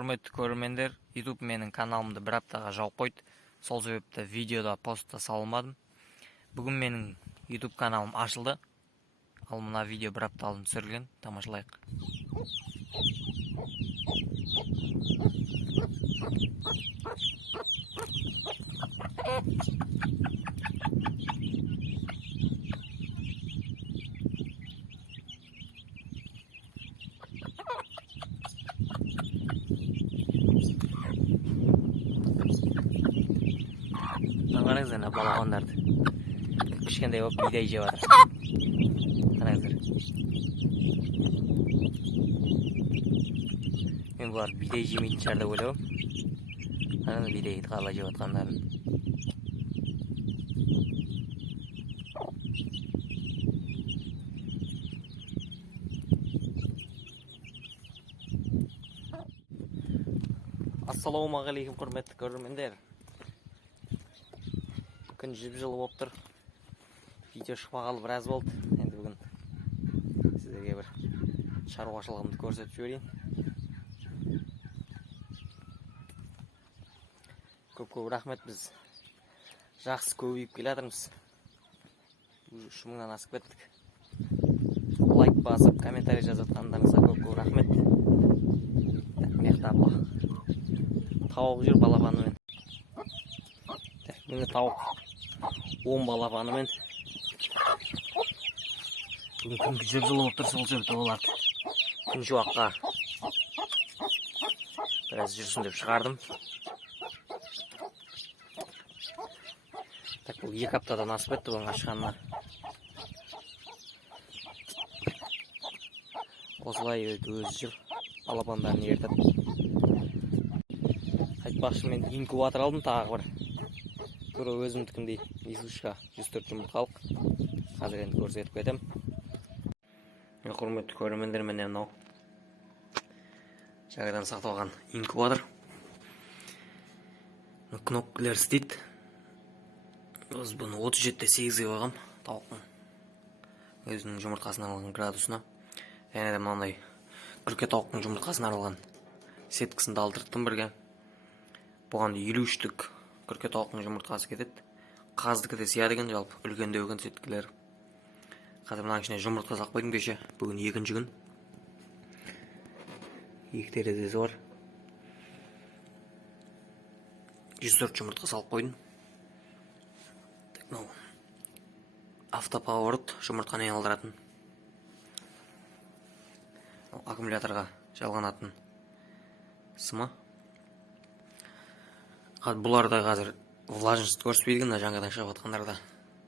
Құрметті көрермендер, YouTube менің каналымды бір аптаға жауып қойды. Сол себепті видеода постта салмадым. Бүгін менің YouTube каналым ашылды. Ал мына видео бір апта алдын түсірілген. Тамашалайық. Қараңыздар, ана балапандарды. Кішкентай болып бидай жеп жатыр. Қараңыздар. Мен бұлар бидай жемейтін шығар деп ойлаймын. Қараңыз бидайды қалай жеп жатқандарын. Ассалаумағалейкум, құрметті көрермендер. Күн жып-жылы болып тұр. Видео шықпағалы біраз болды. Енді бүгін сіздерге бір шаруашылығымды көрсетіп жіберейін. Көп рахмет, біз жақсы көбейіп келе жатырмыз. 3000-нан асып кеттік. Лайк басып, комментарий жазатқандарыңызға көп рахмет. Мехта апа. Тауық жүр балапанымен. Мені тауық 10 балапанымен. Бүгін күн жып-жылы болып тұр, сол себепті болады. Күн жуаққа біраз жүрсін деп шығардым. Бұл 2 аптадан асып кетті бұның ашқанына. Осылай өзі жүр, балапандарын ертіп. Айтпақшы, мен инкубатор алдым тағы бір. Тура өзімдікіндей несушка 104 жұмыртқалық. Қазір енді көрсетіп кетем. Құрметті көрермендер, міне мынау жаңадан сақталған инкубатор. Кнопкалар істейді. Біз бұны 37,8-ге қойғам, тауықтың өзінің жұмыртқасына арналған градусына. Және де мынандай күрке тауықтың жұмыртқасына арналған сеткісін алдырттым бірге. Бұған 53-лік күрке тауықтың жұмыртқасы кетеді. Қаздікі де сияды екен, жалпы үлкендеу екен сеткілер. Қазір мына ішіне жұмыртқа салып қойдым кеше. Бүгін 2-ші күн. 2 терезесі бар. 104 жұмыртқа салып қойдым. Автоповорот жұмыртқаны айналдыратын. Аккумуляторға жалғанатын сыма. Бұларда қазір влажность көрсетпейді, жаңадан шығып жатқандарда.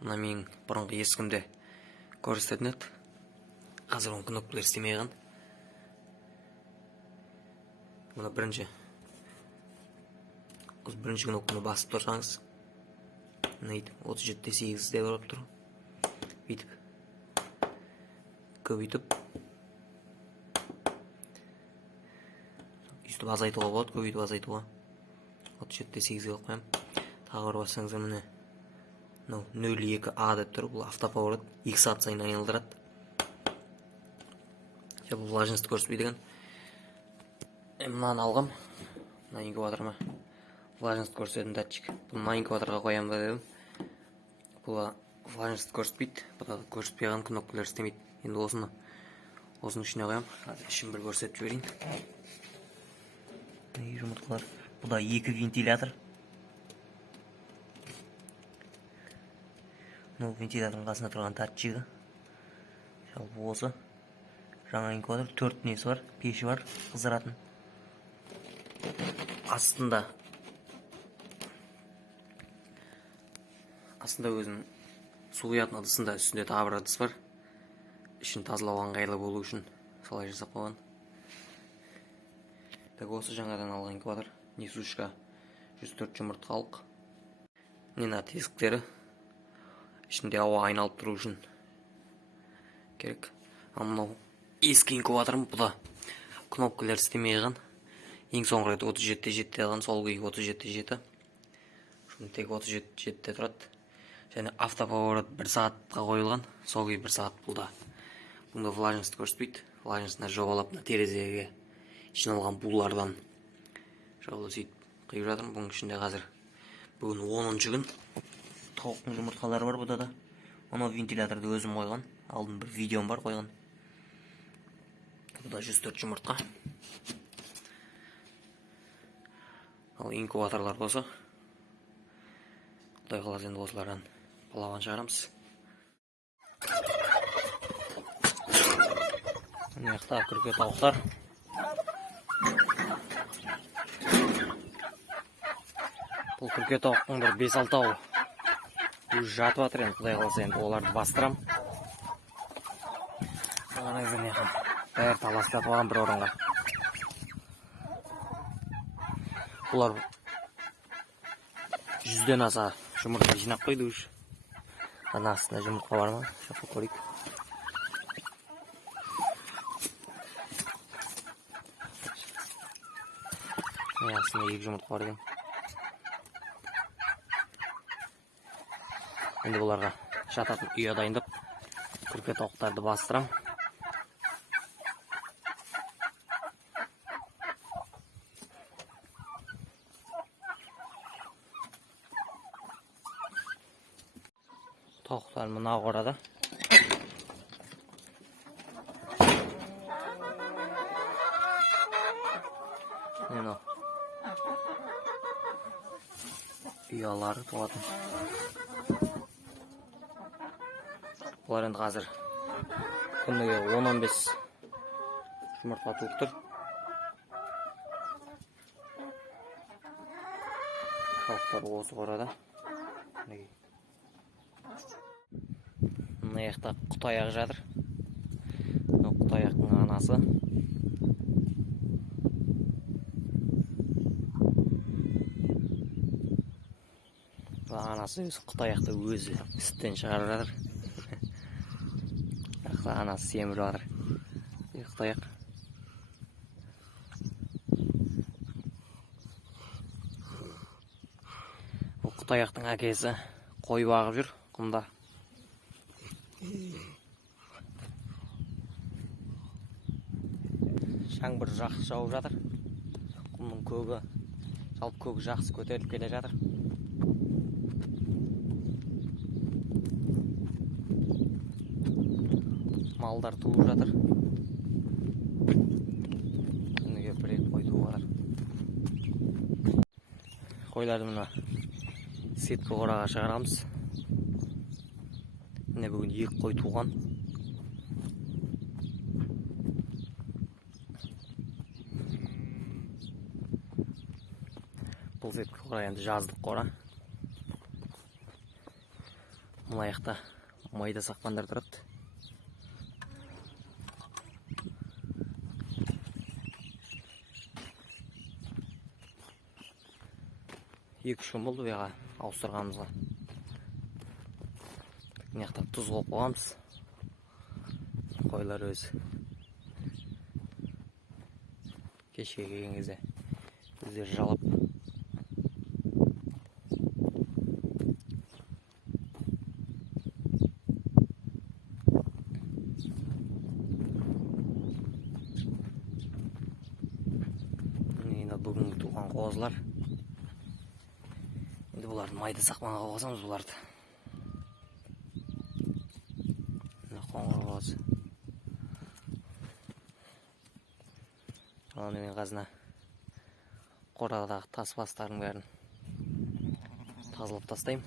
Мына менің бұрынғы ескімде көрсететін еді. Қазір оның кнопкалар істемей қалған. Мына бірінші кнопканы басып тұрсаңыз, 37,8-де көріп тұр. Бүйтіп көбейтіп үстіп азайтуға болады, көбейтіп азайтуға. 37,8-ге қойып қоям. Тағы бір бассаңыздар, міне 02А деп тұр. Бұл автоповорот 2 сағат сайын айналдырады. Бұл влажность көрсетпейді екен. Мынаны алғам. Мына инкубаторыма влажность көрсететін датчик. Бұны инкубаторға қоям да дедім. Бұл влажность көрсетпейді. Бұл көрсетпей қалған, кнопкалар істемейді. Енді осыны ішіне қоям. Қазір ішін бір көрсетіп жіберейін. Жұмыртқалар. Бұл да 2 вентилятор. Вентилятордың қасында тұрған датчигі. Жалпы осы. Жаңа инкубатор 4 несі бар, пеші бар, қыздыратын. Астында өзінің су құятын ыдысында үстінде тағы бір ыдыс бар. Ішін тазалау ыңғайлы болу үшін солай жасап қойған. Осы жаңадан алған инкубатор. Несушка 104 жұмыртқалық. Мына тесіктері ішінде ауа айналып тұру үшін керек. Мынау ескі инкубаторым, бұл да кнопкалар істемей қалған. Ең соңғы рет 37,7-де алған, сол күйі 37,7. Шunu тек 37,7-де тұрады. Және автоповорот 1 сағатқа қойылған, сол күйі 1 сағат бұлда. Бұнда влажность көрсетпейді. Влажностьны жобалап терезеге ішін алған булардан Жолы сөйтіп қиып жатырмын. Бұның ішінде қазір бүгін 10-шы күн. Тауықтың жұмыртқалары бар бұда да. Анау вентиляторды өзім қойған. Алдын бір видеом бар қойған. Бұда 104 жұмыртқа. Ал инкубаторлар болса, Құдай қаласа енді осылардан балапан шығарамыз. Мына жақта күрке тауықтар. Бұл күрке тауықтың бір 5-6-ау өзі жатып жатыр енді. Құдай қаласа енді оларды бастырам. Қараңыздар мына бәрі таластатып алған бір орынға. Бұлар 100-ден аса жұмыртқа жинап қойды уже. Ана астында жұмыртқа бар ма? Шақып көрейік. Астында 2 жұмыртқа бар екен. Енді бұларға жататын үй дайындап, күрке тауықтарды бастырам. Tavuklar mına orada. Ne o? Uyaları doğadım. Bunlar endi hazır. Күніге 10-15 жұмыртқа туып тұр. Тауықтар осы орада. Мына жақта құтаяқ жатыр. Құтаяқтың анасы. Анасы өзі құтаяқты өзі сүттен шығарып жатыр. Анасы семіріп жатыр. Құтаяқ. Бұл құтаяқтың әкесі қой бағып жүр құмда. Жаңбыр жақсы жауып жатыр. Құмның көгі, жалпы көгі жақсы көтеріліп келе жатыр. Малдар туып жатыр. Күніге 1-2 қой туып жатыр. Қойларды мына сеткі қораға шығарамыз. Міне бүгін 2 қой туған. Бұл сеткі қора енді жаздық қора. Мына жақта майда сақпандар тұрады. Екі-үш күн болды бұяға ауыстырғанымызға. Мына жақта тұз қойып қойғанбыз. Қойлар өзі кешке келген кезде өздері жалап. Енді бүгінгі туған қозылар. Енді бұларды майда сақмаға қосамыз бұларды. Қоңыр қоз. Оны мен қазына қорадағы тас бастарын бәрін тазалап тастайым.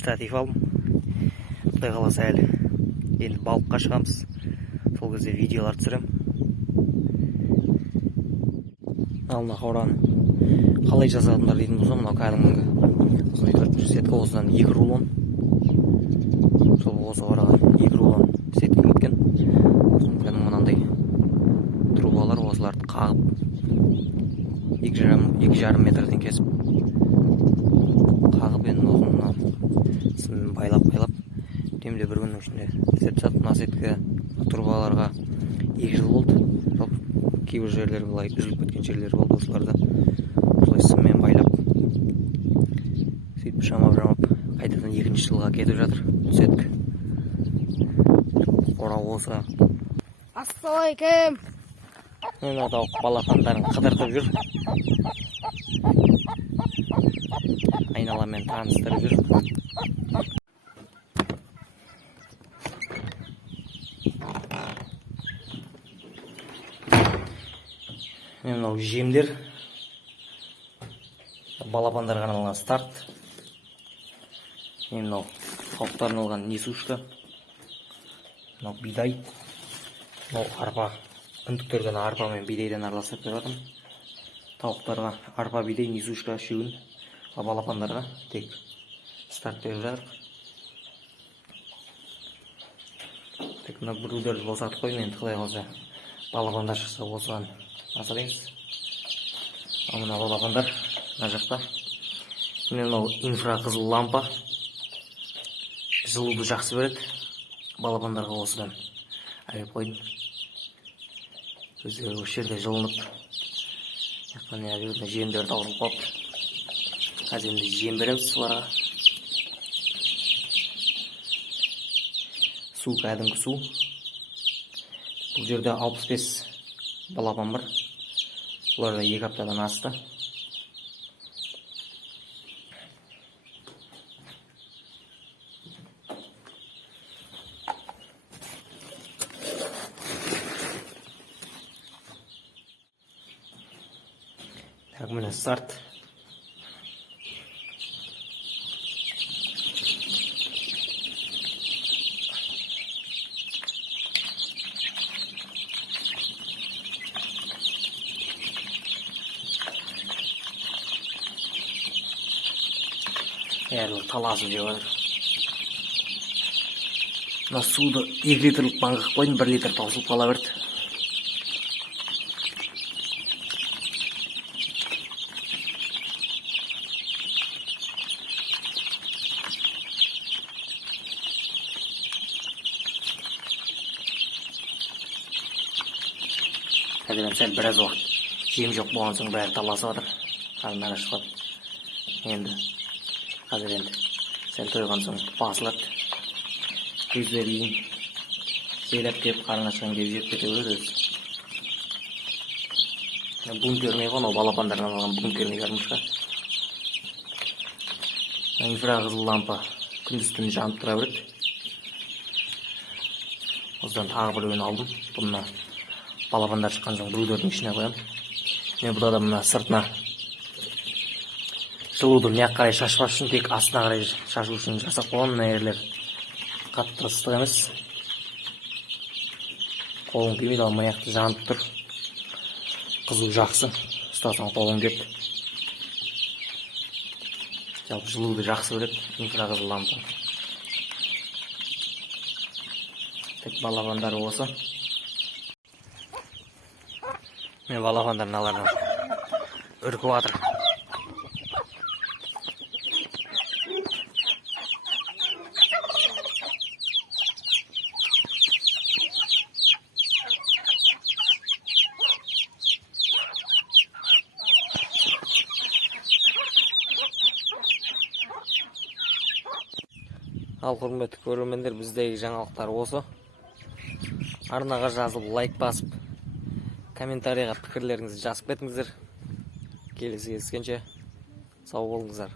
штатив алдым. Құдай қаласа әлі енді балыққа шығамыз. Сол кезде видеолар түсірем. Ал мына қораны қалай жасадыңдар дейтін болсам, мынау кәдімгі осындай 4 сетка, осыдан 2 рулон. Сол осы қораға 2 рулон сетка кеткен. Сондықтан мынандай трубалар осыларды қағып 2,5 метрден кесіп қағып, енді осыны сыммен байлап демде бір күннің ішінде істеп тастадық. Мына сетка трубаларға 2 жыл болды. Кейбір жерлер былай үзіліп кеткен жерлер болды, осыларды осылай сыммен байлап сөйтіп жамап қайтадан 2-ші жылға кетіп жатыр. Сетка қора осы. Ассалайкум. Мына тауық балапандарын қыдыртып жүр, айналамен таныстырып жүр. Мынау жемдер, балапандарға арналған старт. Мынау тауықтарға арналған несушка. Мынау бидай. Мынау арпа. Үндіктерден арпа мен бидайдан араластырып беріп жатырмын. Тауықтарға арпа, бидай, несушка үшеуін, ал балапандарға тек старт беріп жатырмық. Тек мына брудерді босатып қойдым, енді құдай қаласа балапандар шықса осыған асыраймыз. Ал мына балапандар мына жақта. Мынау инфрақызыл лампа жылуды жақсы береді. Балапандарға осыдан айып қойдым. Өздері осы жерде жылынып, жемдер таусылып қалыпты. Қазір енді жем береміз соларға. Су кәдімгі су. Бұл жерде 65 балапан бар. Бұларда 2 аптадан асты. Так, міне старт. Әрлі таласып жеп жатыр. Мына суды 2 литрлік банкаға қойдым, 1 литр таусылып қала берді. Қазірден сәл біраз уақыт жем жоқ болған соң бәрі таласып жатыр. Қарындары шығып. Енді қазір енді сәл тойған соң басылады. Көздері кейін сейлеп кеп, қарың ашқан кеп жеп кете береді өзі. Бункерный ғой, ол балапандардан алған бункерный кормушка. Инфрақызыл лампа күндіз-түні жанып тұра береді. Осыдан тағы бір өн алдым. Бұны балапандар шыққан соң брудердің ішіне қоям. Мен бұда да мына сыртына жылуды мына қарай шашпас үшін, тек астына қарай шашу үшін жасап қойған. Мына ерлер қатты ыстық емес. Қолың тимейді, ал маяқты жанып тұр. Қызу жақсы. Ұстасаң қолың кетті. Жалпы жылуды жақсы береді инфрақызыл лампа. Тек балапандары осы. Мен балапандар мыналардан үркіп жатыр. Ал құрметті көрермендер, біздегі жаңалықтар осы. Арнаға жазылып, лайк басып, комментарийға пікірлеріңізді жазып кетіңіздер. Келесі кездескенше сау болыңыздар.